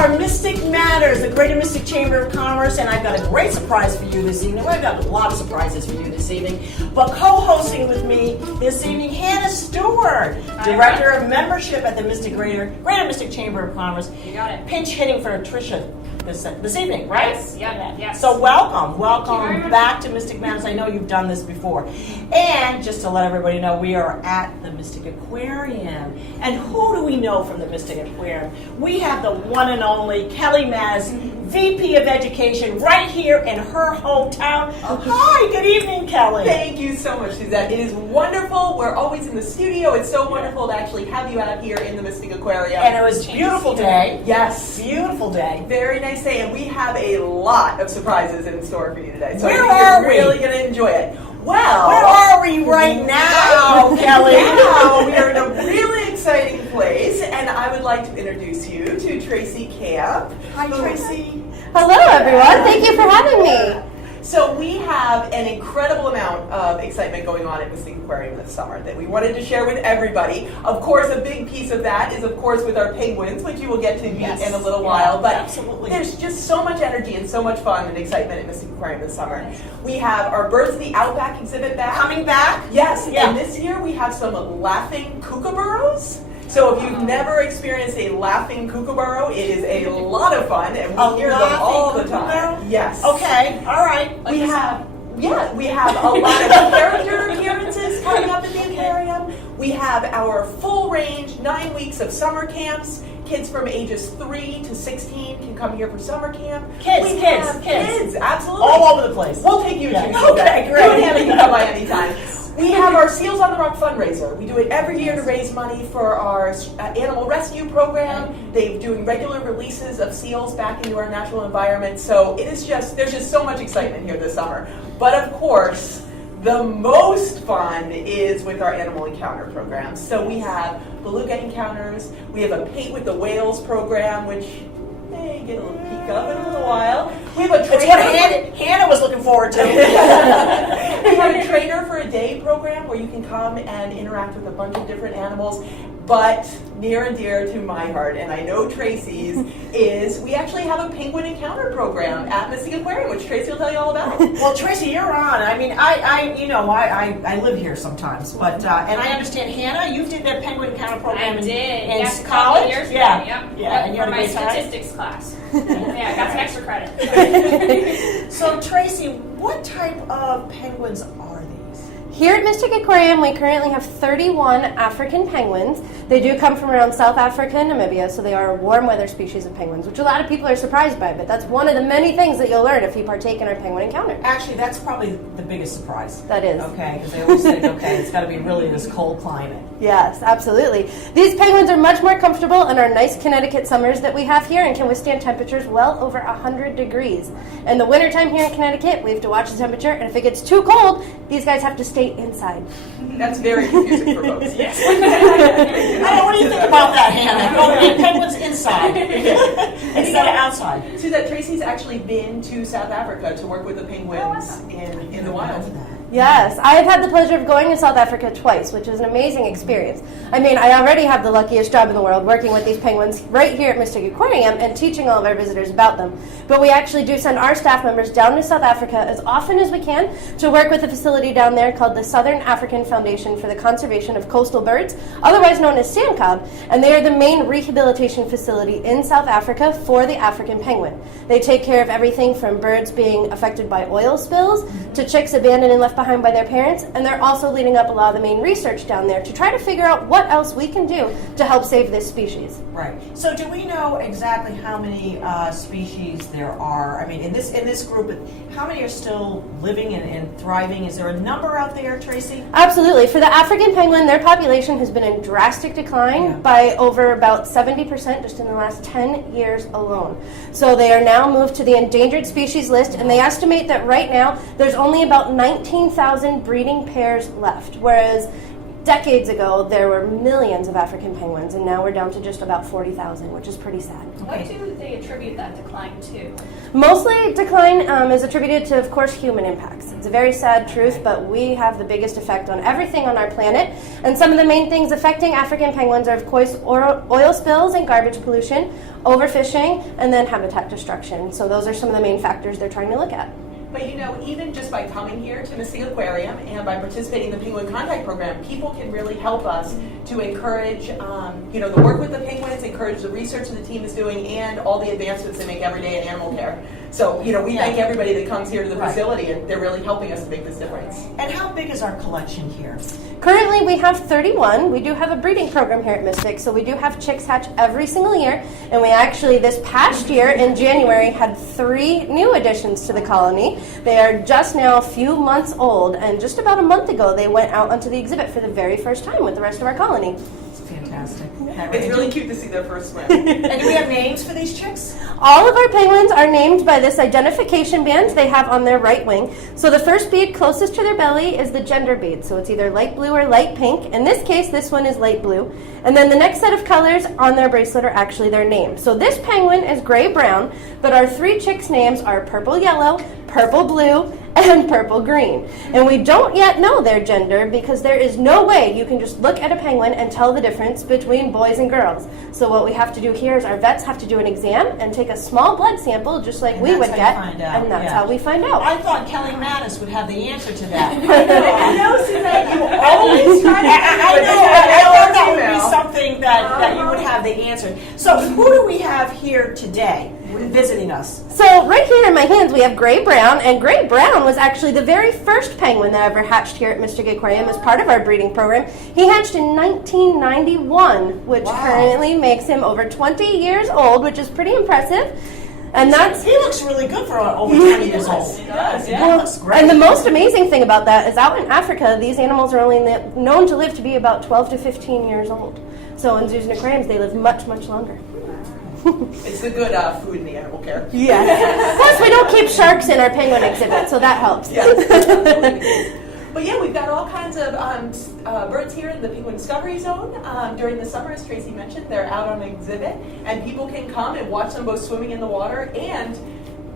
are Mystic Matters, the Greater Mystic Chamber of Commerce, and I've got a great surprise for you this evening. Well, I've got a lot of surprises for you this evening. But co-hosting with me this evening, Hannah Stewart, Director of Membership at the Greater Mystic Chamber of Commerce. You got it. Pinch hitting for Tricia this evening, right? Yes. So welcome back to Mystic Matters. I know you've done this before. And just to let everybody know, we are at the Mystic Aquarium. And who do we know from the Mystic Aquarium? We have the one and only Kelly Maz, VP of Education, right here in her hometown. Hi, good evening, Kelly. Thank you so much, Suzette. It is wonderful. We're always in the studio. It's so wonderful to actually have you out here in the Mystic Aquarium. And it was a beautiful day. Yes. Beautiful day. Very nice day. And we have a lot of surprises in store for you today. So Where I think are you're we? really going to enjoy it. Well, where are we right now, Kelly? Now we are in a really exciting place, and I would like to introduce you to Tracy Camp. Hi, Tracy. Hello, everyone. Thank you for having me. So we have an incredible amount of excitement going on at Mystic Aquarium this summer that we wanted to share with everybody. Of course, a big piece of that is, of course, with our penguins, which you will get to meet in a little while. But absolutely. There's just so much energy and so much fun and excitement at Mystic Aquarium this summer. We have our Birds of the Outback exhibit back. Coming back? Yes, Yeah. and this year we have some laughing kookaburras. So if you've never experienced a laughing kookaburra, it is a lot of fun, and we hear them all the time. Yes. Okay. All right. We have a lot of character appearances coming up at the aquarium. We have our full range 9 weeks of summer camps. Kids from ages 3 to 16 can come here for summer camp. Kids, absolutely. All over the place. We'll take you to. Okay, great. You and Hannah can come by anytime. We have our Seals on the Rock fundraiser. We do it every year to raise money for our animal rescue program. They're doing regular releases of seals back into our natural environment. So there's just so much excitement here this summer. But of course, the most fun is with our animal encounter program. So we have beluga encounters. We have a Paint with the Whales program, which may get a little peek of in a little while. We have a trainer. It's what Hannah was looking forward to. We have a trainer for a day program where you can come and interact with a bunch of different animals. But near and dear to my heart, and I know Tracy's, is we actually have a penguin encounter program at Mystic Aquarium, which Tracy will tell you all about. Well, Tracy, you're on. I mean, I live here sometimes, but and I understand, Hannah, you did that penguin encounter program in college. Years ago. Yeah, and you for had a my great time? statistics class. I got some extra credit. So, Tracy, what type of penguins are these? Here at Mystic Aquarium, we currently have 31 African penguins. They do come from around South Africa and Namibia, so they are a warm weather species of penguins, which a lot of people are surprised by, but that's one of the many things that you'll learn if you partake in our penguin encounter. Actually, that's probably the biggest surprise. That is. Okay, because they always think, it's got to be really this cold climate. Yes, absolutely. These penguins are much more comfortable in our nice Connecticut summers that we have here and can withstand temperatures well over 100 degrees. In the wintertime here in Connecticut, we have to watch the temperature, and if it gets too cold, these guys have to stay inside. That's very confusing for folks. Yes. What do you think about that, Hannah? Oh, penguins inside instead of outside. Suzette, Tracy's actually been to South Africa to work with the penguins in the wild. Yes, I have had the pleasure of going to South Africa twice, which is an amazing experience. I mean, I already have the luckiest job in the world working with these penguins right here at Mystic Aquarium and teaching all of our visitors about them. But we actually do send our staff members down to South Africa as often as we can to work with a facility down there called the Southern African Foundation for the Conservation of Coastal Birds, otherwise known as SANCCOB, and they are the main rehabilitation facility in South Africa for the African penguin. They take care of everything from birds being affected by oil spills to chicks abandoned and left behind by their parents, and they're also leading up a lot of the main research down there to try to figure out what else we can do to help save this species. Right. So do we know exactly how many species there are? I mean, in this group, how many are still living and thriving? Is there a number out there, Tracy? Absolutely. For the African penguin, their population has been in drastic decline by over about 70% just in the last 10 years alone. So they are now moved to the endangered species list, and they estimate that right now there's only about 19,000 breeding pairs left, whereas decades ago, there were millions of African penguins, and now we're down to just about 40,000, which is pretty sad. What do they attribute that decline to? Mostly decline is attributed to, of course, human impacts. It's a very sad truth, but we have the biggest effect on everything on our planet. And some of the main things affecting African penguins are, of course, oil spills and garbage pollution, overfishing, and then habitat destruction. So those are some of the main factors they're trying to look at. But you know, even just by coming here to Mystic Aquarium and by participating in the Penguin Contact Program, people can really help us to encourage, the work with the penguins, encourage the research that the team is doing, and all the advancements they make every day in animal care. So, we thank everybody that comes here to the facility, and they're really helping us to make this difference. And how big is our collection here? Currently, we have 31. We do have a breeding program here at Mystic, so we do have chicks hatch every single year. And we actually, this past year in January, had 3 new additions to the colony. They are just now a few months old, and just about a month ago, they went out onto the exhibit for the very first time with the rest of our colony. It's fantastic. It's really cute to see their first swim. And do we have names for these chicks? All of our penguins are named by this identification band they have on their right wing. So the first bead closest to their belly is the gender bead. So it's either light blue or light pink. In this case, this one is light blue. And then the next set of colors on their bracelet are actually their names. So this penguin is gray-brown, but our 3 chicks' names are purple yellow, purple blue, and purple green. And we don't yet know their gender because there is no way you can just look at a penguin and tell the difference between boys and girls. So what we have to do here is our vets have to do an exam and take a small blood sample just like we would get, and that's how we find out. I thought Kelly Mattis would have the answer to that. I know, Suzanne, you always try to I thought that would be something that you would have the answer. So who do we have here today visiting us? So right here in my hands we have Gray Brown, and Gray Brown was actually the very first penguin that ever hatched here at Mystic Aquarium as part of our breeding program. He hatched in 1991, which currently makes him over 20 years old, which is pretty impressive. And He looks really good for over 20 years old. He does, He looks great. And the most amazing thing about that is out in Africa, these animals are only known to live to be about 12 to 15 years old. So in zoos and aquariums, they live much, much longer. It's the good food in the animal care. Yeah. Plus, we don't keep sharks in our penguin exhibit, so that helps. Yes. But yeah, we've got all kinds of birds here in the Penguin Discovery Zone. During the summer, as Tracy mentioned, they're out on exhibit, and people can come and watch them both swimming in the water, and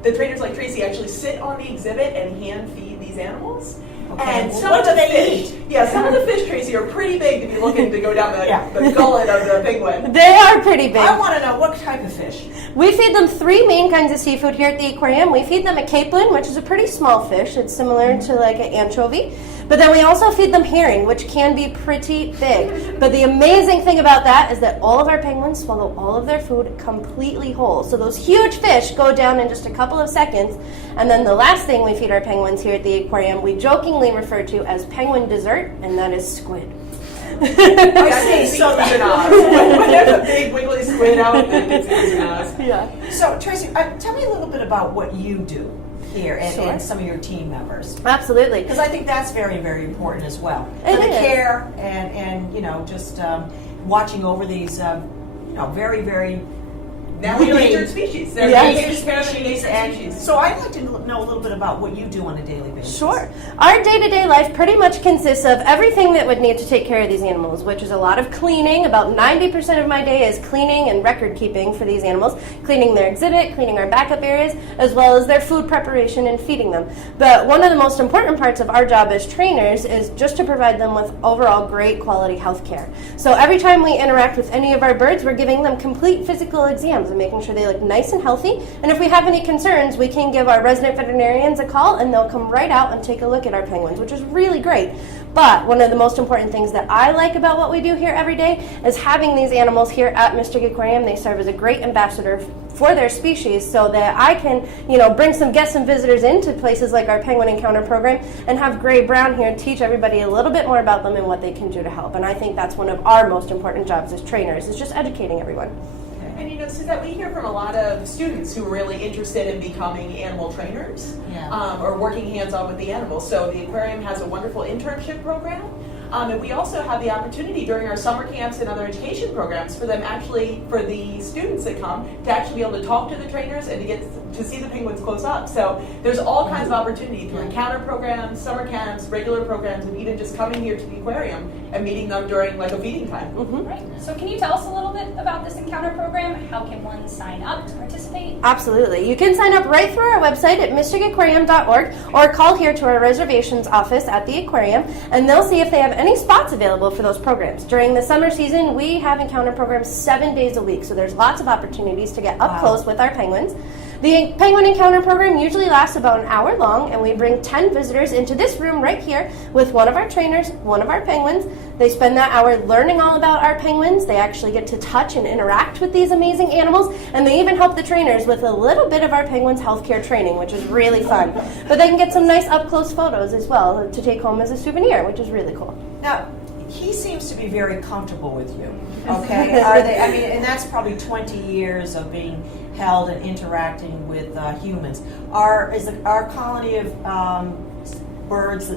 the trainers like Tracy actually sit on the exhibit and hand feed these animals. Okay. And some What of do the they fish, eat? yeah, some of the fish, Tracy, are pretty big to be looking to go down the gullet of the penguin. They are pretty big. I want to know what type of fish. We feed them 3 main kinds of seafood here at the aquarium. We feed them a capelin, which is a pretty small fish. It's similar to like an anchovy. But then we also feed them herring, which can be pretty big. But the amazing thing about that is that all of our penguins swallow all of their food completely whole. So those huge fish go down in just a couple of seconds. And then the last thing we feed our penguins here at the aquarium, we jokingly refer to as penguin dessert, and that is squid. I see. So Ears and Oz. When there's a big wiggly squid out, then it's ears and Oz. Yeah. So Tracy, tell me a little bit about what you do here and, Sure. and some of your team members. Absolutely. Because I think that's very, very important as well. It For the is. care and just watching over these, very, very Now we endangered species. They're Yes. endangered species and species. So I'd like to know a little bit about what you do on a daily basis. Sure. Our day-to-day life pretty much consists of everything that would need to take care of these animals, which is a lot of cleaning. About 90% of my day is cleaning and record keeping for these animals, cleaning their exhibit, cleaning our backup areas, as well as their food preparation and feeding them. But one of the most important parts of our job as trainers is just to provide them with overall great quality health care. So every time we interact with any of our birds, we're giving them complete physical exams and making sure they look nice and healthy. And if we have any concerns, we can give our resident veterinarians a call and they'll come right out and take a look at our penguins, which is really great. But one of the most important things that I like about what we do here every day is having these animals here at Mystic Aquarium. They serve as a great ambassador for their species so that I can, bring some guests and visitors into places like our Penguin Encounter program and have Gray Brown here teach everybody a little bit more about them and what they can do to help. And I think that's one of our most important jobs as trainers, is just educating everyone. And Suzette, we hear from a lot of students who are really interested in becoming animal trainers or working hands-on with the animals. So the aquarium has a wonderful internship program. And we also have the opportunity during our summer camps and other education programs for the students that come to actually be able to talk to the trainers and to get to see the penguins close up. So there's all kinds of opportunity through encounter programs, summer camps, regular programs, and even just coming here to the aquarium and meeting them during like a feeding time. Right. So can you tell us a little bit about this encounter program? How can one sign up to participate? Absolutely. You can sign up right through our website at mysticaquarium.org or call here to our reservations office at the aquarium, and they'll see if they have any spots available for those programs. During the summer season, we have encounter programs 7 days a week, so there's lots of opportunities to get up close with our penguins. The Penguin Encounter program usually lasts about an hour long, and we bring 10 visitors into this room right here with one of our trainers, one of our penguins. They spend that hour learning all about our penguins. They actually get to touch and interact with these amazing animals, and they even help the trainers with a little bit of our penguins' healthcare training, which is really fun. But they can get some nice up-close photos as well to take home as a souvenir, which is really cool. Now, he seems to be very comfortable with you. Okay, are they? I mean, and that's probably 20 years of being held and interacting with humans. Is our colony of birds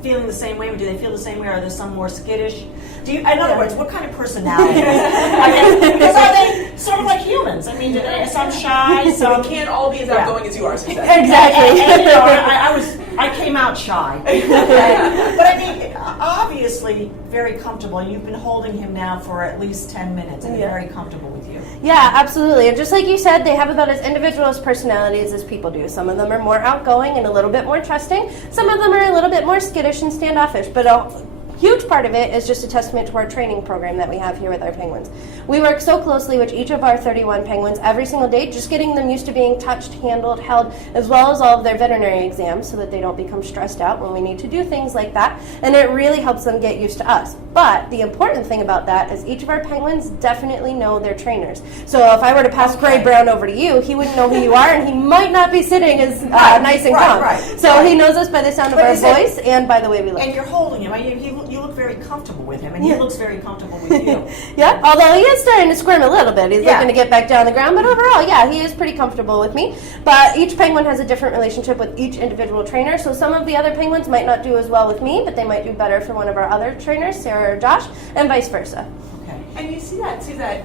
feeling the same way? Do they feel the same way? Are there some more skittish? In other words, what kind of personality? Because are they sort of like humans? I mean, do they, some shy, some We can't all be as outgoing as you are, Suzette. Exactly. And, you know, I came out shy. But I mean, obviously very comfortable. And you've been holding him now for at least 10 minutes, and he's very comfortable with you. Yeah, absolutely. And just like you said, they have about as individual as personalities as people do. Some of them are more outgoing and a little bit more trusting. Some of them are a little bit more skittish and standoffish. But a huge part of it is just a testament to our training program that we have here with our penguins. We work so closely with each of our 31 penguins every single day, just getting them used to being touched, handled, held, as well as all of their veterinary exams so that they don't become stressed out when we need to do things like that. And it really helps them get used to us. But the important thing about that is each of our penguins definitely know their trainers. So if I were to pass Gray Brown over to you, he wouldn't know who you are, and he might not be sitting as nice and calm. So he knows us by the sound of our voice and by the way we look. And you're holding him. I mean, you look very comfortable with him, and he looks very comfortable with you. Yeah, although he is starting to squirm a little bit. He's looking to get back down the ground, but overall, yeah, he is pretty comfortable with me. But each penguin has a different relationship with each individual trainer, so some of the other penguins might not do as well with me, but they might do better for one of our other trainers, Sarah or Josh, and vice versa. And you see that too, that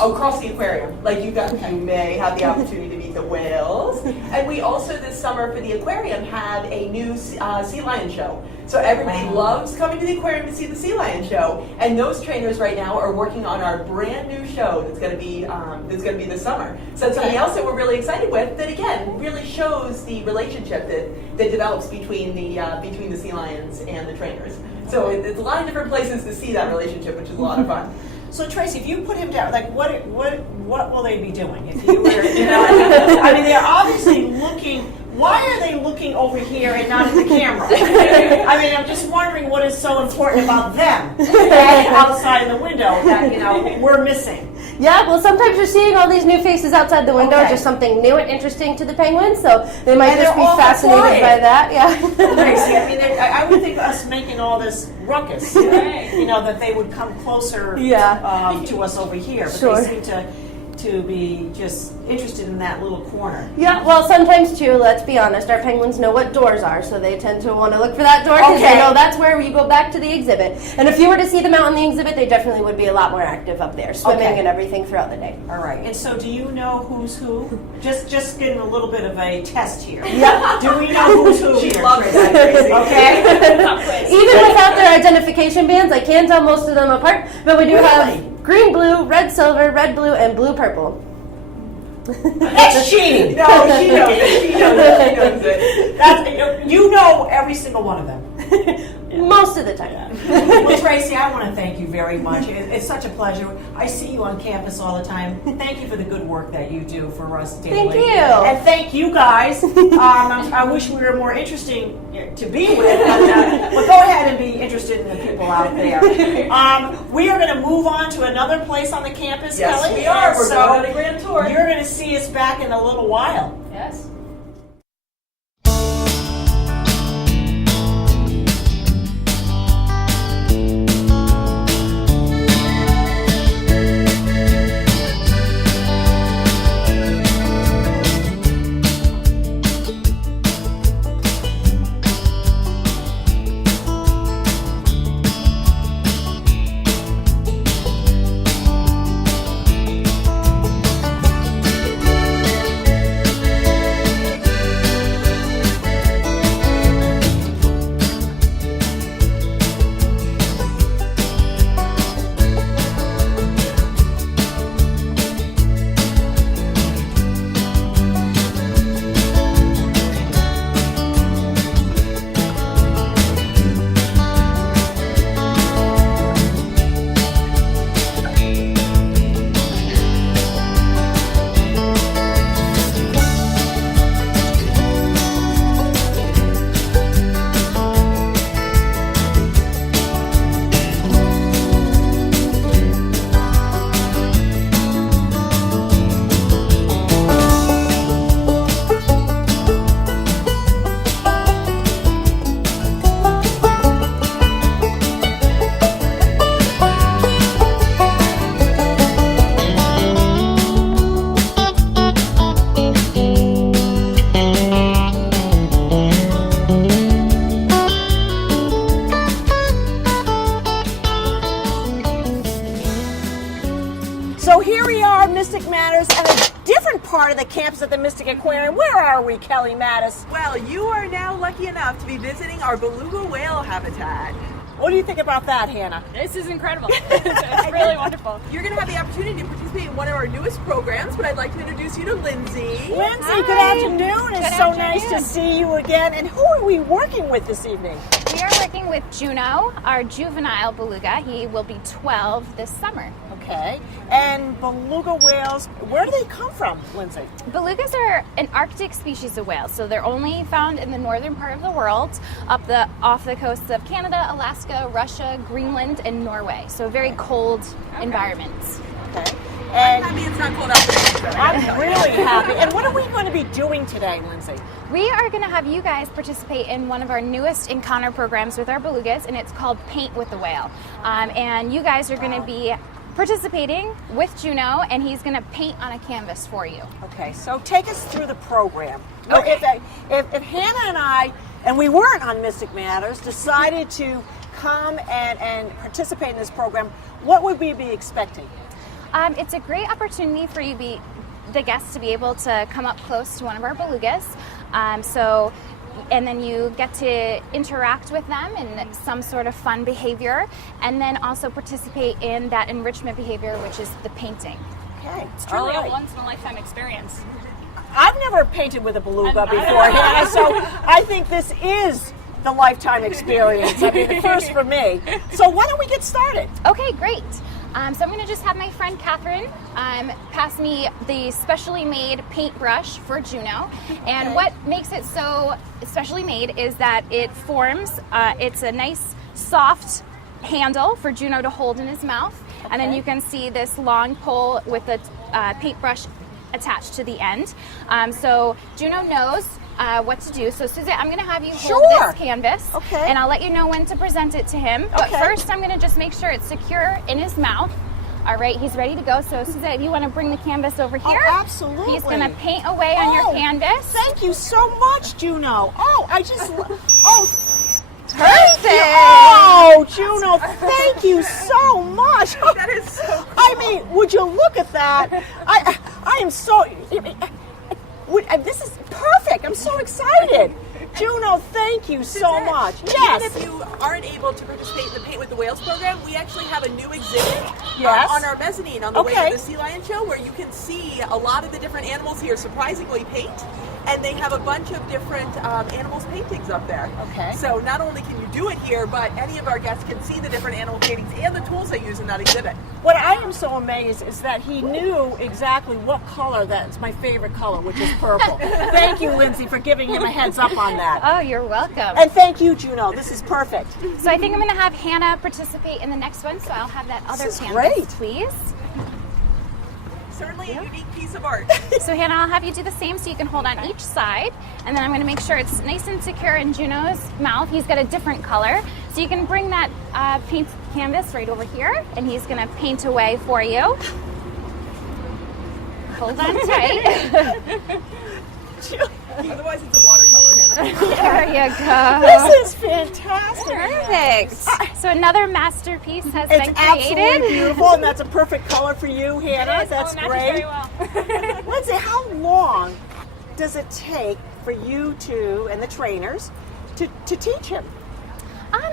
across the aquarium, like you may have the opportunity to meet the whales. And we also this summer for the aquarium have a new sea lion show. So everybody loves coming to the aquarium to see the sea lion show. And those trainers right now are working on our brand new show that's going to be this summer. So that's something else that we're really excited with. That again really shows the relationship that develops between the sea lions and the trainers. So it's a lot of different places to see that relationship, which is a lot of fun. So Tracy, if you put him down, like what will they be doing? If you were, I mean, they're obviously looking. Why are they looking over here and not at the camera? I mean, I'm just wondering what is so important about them outside of the window that we're missing. Yeah, well, sometimes you're seeing all these new faces outside the window, just something new and interesting to the penguins, so they might just be fascinated by that. Yeah. Tracy, I mean, I would think us making all this ruckus, that they would come closer to us over here, but they seem to be just interested in that little corner. Yeah, well, sometimes too, let's be honest, our penguins know what doors are, so they tend to want to look for that door because they know that's where we go back to the exhibit. And if you were to see them out in the exhibit, they definitely would be a lot more active up there, swimming and everything throughout the day. All right, and so do you know who's who? Just getting a little bit of a test here. Yeah. Do we know who's who here? She loves that, Tracy. Okay. Even without their identification bands, I can tell most of them apart, but we do have green, blue, red, silver, red, blue, and blue, purple. That's cheating. No, she knows it. She knows it. You know every single one of them. Most of the time. Well, Tracy, I want to thank you very much. It's such a pleasure. I see you on campus all the time. Thank you for the good work that you do for us daily. Thank you. And thank you guys. I wish we were more interesting to be with, but go ahead and be interested in the people out there. We are going to move on to another place on the campus, Yes, Kelly. we are. We're So going on a grand tour. You're going to see us back in a little while. Yes. So here we are, Mystic Matters, at a different part of the campus at the Mystic Aquarium. Where are we, Kelly Mattis? Well, you are now lucky enough to be visiting our beluga whale habitat. What do you think about that, Hannah? This is incredible. It's really wonderful. You're going to have the opportunity to participate in one of our newest programs, but I'd like to introduce you to Lindsay. Lindsay, good afternoon. It's Good so nice to afternoon. see you again. And who are we working with this evening? We are working with Juno, our juvenile beluga. He will be 12 this summer. Okay. And beluga whales, where do they come from, Lindsay? Belugas are an Arctic species of whale, so they're only found in the northern part of the world, off the coasts of Canada, Alaska, Russia, Greenland, and Norway. So very cold environments. Okay. I'm And happy it's not cold out there. I'm really happy. And what are we going to be doing today, Lindsay? We are going to have you guys participate in one of our newest encounter programs with our belugas, and it's called Paint with the Whale. And you guys are going to be participating with Juno, and he's going to paint on a canvas for you. Okay, so take us through the program. Now, if Hannah and I, and we weren't on Mystic Matters, decided to come and participate in this program, what would we be expecting? It's a great opportunity for you, the guests, to be able to come up close to one of our belugas. And then you get to interact with them in some sort of fun behavior, and then also participate in that enrichment behavior, which is the painting. Okay, It's truly all right. a once-in-a-lifetime experience. I've never painted with a beluga before, Hannah, so I think this is the lifetime experience. I mean, the first for me. So why don't we get started? Okay, great. So I'm going to just have my friend Catherine pass me the specially made paintbrush for Juno. And what makes it so specially made is that it forms, it's a nice soft handle for Juno to hold in his mouth. And then you can see this long pole with the paintbrush attached to the end. So Juno knows what to do. So Suzette, I'm going to have you hold Sure. this canvas, Okay. and I'll let you know when to present it to him. But Okay. first, I'm going to just make sure it's secure in his mouth. All right, he's ready to go. So Suzette, if you want to bring the canvas over here, absolutely. He's going to paint away on your canvas. Thank you so much, Juno. Oh, I just, oh, Perfect. oh, Juno, thank you so much. That is so cool. I mean, would you look at that? I am so. This is perfect. I'm so excited. Juno, thank you so much. Yes. Even if you aren't able to participate in the Paint with the Whales program, we actually have a new exhibit Yes. on our mezzanine on the way Okay. to the Sea Lion Show, where you can see a lot of the different animals here surprisingly paint. And they have a bunch of different animals paintings up there. Okay. So not only can you do it here, but any of our guests can see the different animal paintings and the tools they use in that exhibit. What I am so amazed is that he knew exactly what color that's my favorite color, which is purple. Thank you, Lindsay, for giving him a heads up on that. Oh, you're welcome. And thank you, Juno. This is perfect. So I think I'm going to have Hannah participate in the next one. So I'll have that other is canvas, great. please. Certainly a unique piece of art. So Hannah, I'll have you do the same so you can hold on each side. And then I'm going to make sure it's nice and secure in Juno's mouth. He's got a different color. So you can bring that paint canvas right over here, and he's going to paint away for you. Hold on tight. Otherwise, it's a watercolor, Hannah. There you go. This is fantastic. Perfect. So another masterpiece has It's been absolutely created. beautiful, and that's a perfect color for you, Hannah. That's matches great. very well. Lindsay, how long does it take for you two and the trainers to teach him?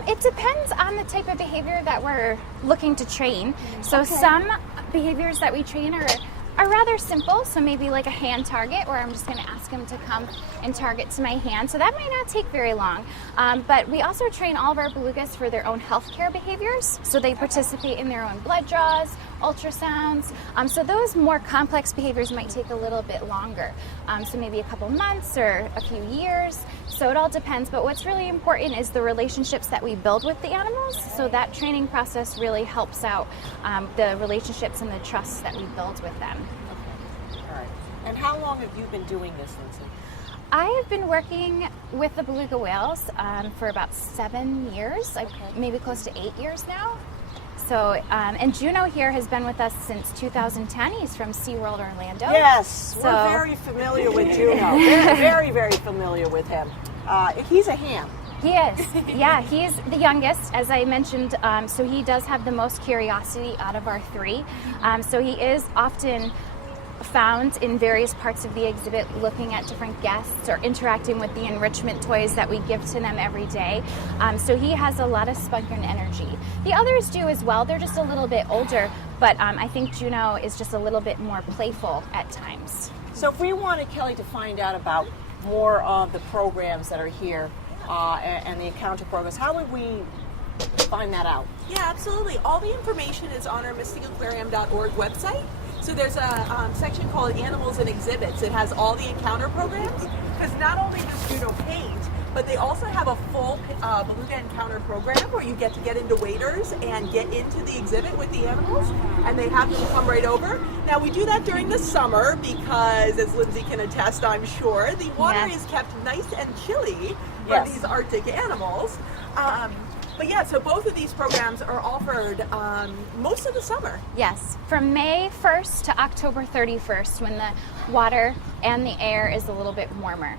It depends on the type of behavior that we're looking to train. So some behaviors that we train are rather simple, so maybe like a hand target, where I'm just going to ask him to come and target to my hand. So that might not take very long. But we also train all of our belugas for their own healthcare behaviors. So they participate in their own blood draws, ultrasounds. So those more complex behaviors might take a little bit longer. So maybe a couple months or a few years. So it all depends. But what's really important is the relationships that we build with the animals. So that training process really helps out the relationships and the trust that we build with them. All right. And how long have you been doing this, Lindsay? I have been working with the beluga whales for about 7 years, maybe close to 8 years now. So, and Juno here has been with us since 2010. He's from SeaWorld Orlando. Yes, So- we're very familiar with Juno. Very, very familiar with him. He's a ham. He is. Yeah, he's the youngest, as I mentioned. So he does have the most curiosity out of our three. So he is often found in various parts of the exhibit looking at different guests or interacting with the enrichment toys that we give to them every day. So he has a lot of spunk and energy. The others do as well. They're just a little bit older, but I think Juno is just a little bit more playful at times. So if we wanted Kelly to find out about more of the programs that are here and the encounter programs, how would we find that out? Yeah, absolutely. All the information is on our mysticaquarium.org website. So there's a section called Animals and Exhibits. It has all the encounter programs, because not only does Juno paint, but they also have a full beluga encounter program where you get to get into waders and get into the exhibit with the animals, and they have them come right over. Now, we do that during the summer because, as Lindsay can attest, I'm sure, the water is kept nice and chilly for these Arctic animals. But yeah, so both of these programs are offered most of the summer. Yes, from May 1st to October 31st, when the water and the air is a little bit warmer.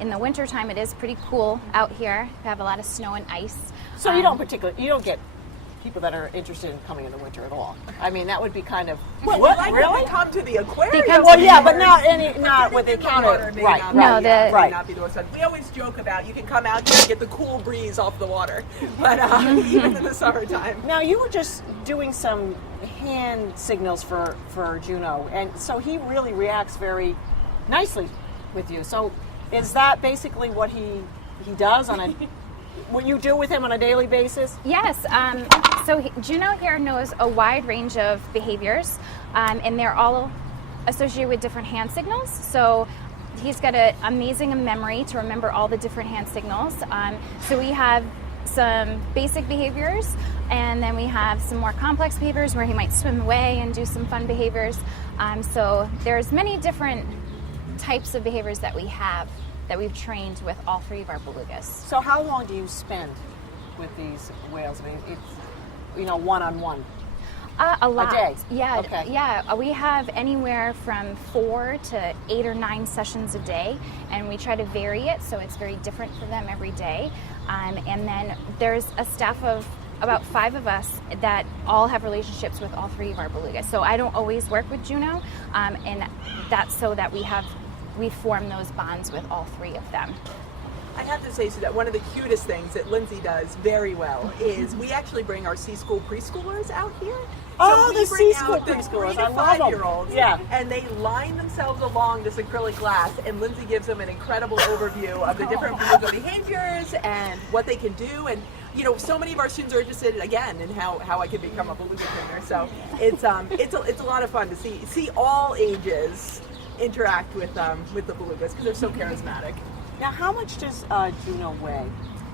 In the wintertime, it is pretty cool out here. We have a lot of snow and ice. So you don't get people that are interested in coming in the winter at all. I mean, that would be kind of Well, what like really? to come to the aquarium. Well, yeah, but not with the encounter. Right. No, May not be the most fun. We always joke about you can come out here and get the cool breeze off the water, but even in the summertime. Now, you were just doing some hand signals for Juno, and so he really reacts very nicely with you. So is that basically what he does on a what you do with him on a daily basis? Yes. So Juno here knows a wide range of behaviors, and they're all associated with different hand signals. So he's got an amazing memory to remember all the different hand signals. So we have some basic behaviors, and then we have some more complex behaviors where he might swim away and do some fun behaviors. So there's many different types of behaviors that we have that we've trained with all three of our belugas. So how long do you spend with these whales? I mean, it's, one-on-one. A lot. A day? Yeah. Okay. Yeah. We have anywhere from 4 to 8 or 9 sessions a day, and we try to vary it so it's very different for them every day. And then there's a staff of about 5 of us that all have relationships with all 3 of our belugas. So I don't always work with Juno, and that's so that we form those bonds with all 3 of them. I have to say, so that one of the cutest things that Lindsay does very well is we actually bring our C School preschoolers out here. Oh, we the bring C School out the preschoolers. 3 to I love them. 5-year-olds, Yeah. and they line themselves along this acrylic glass, and Lindsay gives them an incredible overview of the different beluga behaviors and what they can do. And so many of our students are interested again in how I can become a beluga trainer. So it's a lot of fun to see all ages interact with the belugas because they're so charismatic. Now, how much does Juno weigh?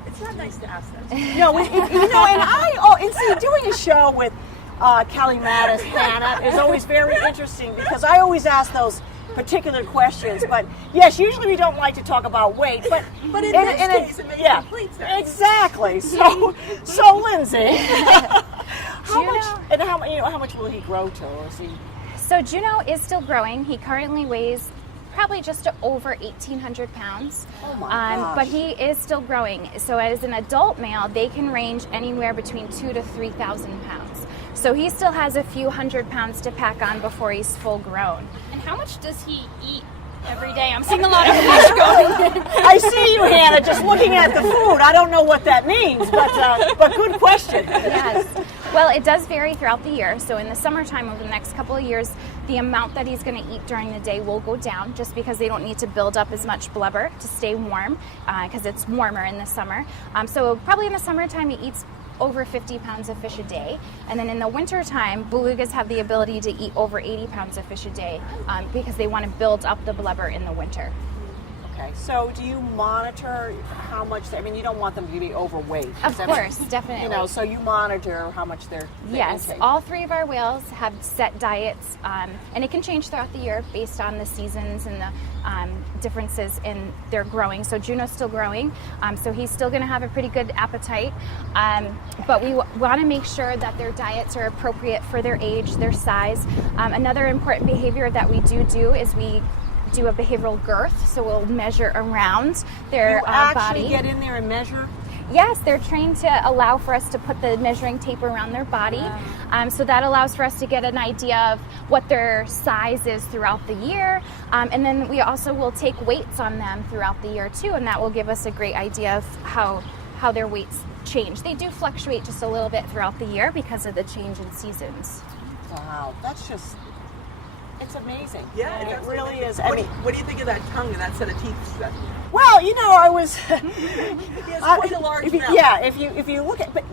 It's not nice to ask that. No, and see, doing a show with Kelly Mattis, Hannah, is always very interesting because I always ask those particular questions. But yes, usually we don't like to talk about weight, but in this case, it makes complete sense. Exactly. So Lindsay, how much will he grow to, or is he? So Juno is still growing. He currently weighs probably just over 1,800 pounds. Oh my gosh. But he is still growing. So as an adult male, they can range anywhere between 2,000 to 3,000 pounds. So he still has a few hundred pounds to pack on before he's full grown. And how much does he eat every day? I'm seeing a lot of fish going. I see you, Hannah, just looking at the food. I don't know what that means, but good question. Yes. Well, it does vary throughout the year. So in the summertime, over the next couple of years, the amount that he's going to eat during the day will go down just because they don't need to build up as much blubber to stay warm because it's warmer in the summer. So probably in the summertime, he eats over 50 pounds of fish a day. And then in the wintertime, belugas have the ability to eat over 80 pounds of fish a day because they want to build up the blubber in the winter. Okay, so do you monitor how much? You don't want them to be overweight. Of course, definitely. So you monitor how much they're. Yes, intake. all 3 of our whales have set diets, and it can change throughout the year based on the seasons and the differences in their growing. So Juno's still growing, so he's still going to have a pretty good appetite, but we want to make sure that their diets are appropriate for their age, their size. Another important behavior that we do is we do a behavioral girth, so we'll measure around their You actually body. get in there and measure? Yes, they're trained to allow for us to put the measuring tape around their body. So that allows for us to get an idea of what their size is throughout the year. And then we also will take weights on them throughout the year too, and that will give us a great idea of how their weights change. They do fluctuate just a little bit throughout the year because of the change in seasons. Wow, that's just, it's amazing. Yeah, it it's really amazing. is. I mean, What do you think of that tongue and that set of teeth? well, you know, I was. He has quite a large mouth. Yeah, if you look at, but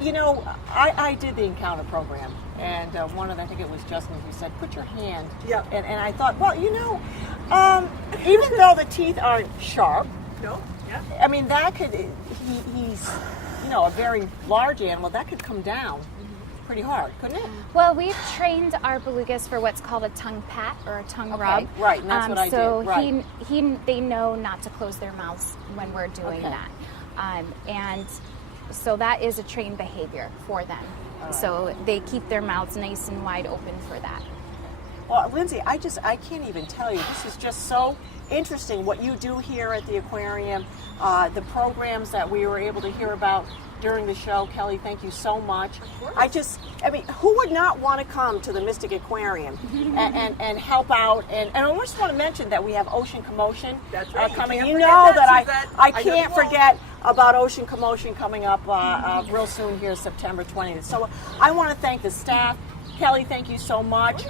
you know, I did the encounter program, and one of I think it was Justin who said, put your hand. Yeah. And I thought, well, you know, even though the teeth aren't sharp, No? Yeah. I mean that could he's you know a very large animal that could come down pretty hard, couldn't it? Well, we've trained our belugas for what's called a tongue pat or a tongue rub. right, and that's what I so did, right. they know not to close their mouths when we're doing Okay. that. And so that is a trained behavior for them. So they keep their mouths nice and wide open for that. Well, Lindsay, I can't even tell you. This is just so interesting what you do here at the aquarium, the programs that we were able to hear about during the show. Kelly, thank you so much. I mean, who would not want to come to the Mystic Aquarium and help out? And I just want to mention that we have Ocean Commotion That's right. You coming. can't You forget know that, that Suzette. I I know can't you won't. forget about Ocean Commotion coming up real soon here, September 20th. So I want to thank the staff. Kelly, thank you so much.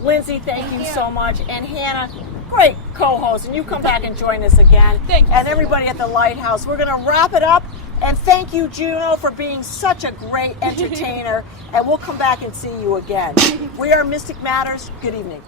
Lindsay, thank you so much. And Hannah, great co-host. And you come back and join us again. Thank you. And everybody at the Lighthouse. We're going to wrap it up. And thank you, Juno, for being such a great entertainer. And we'll come back and see you again. We are Mystic Matters. Good evening.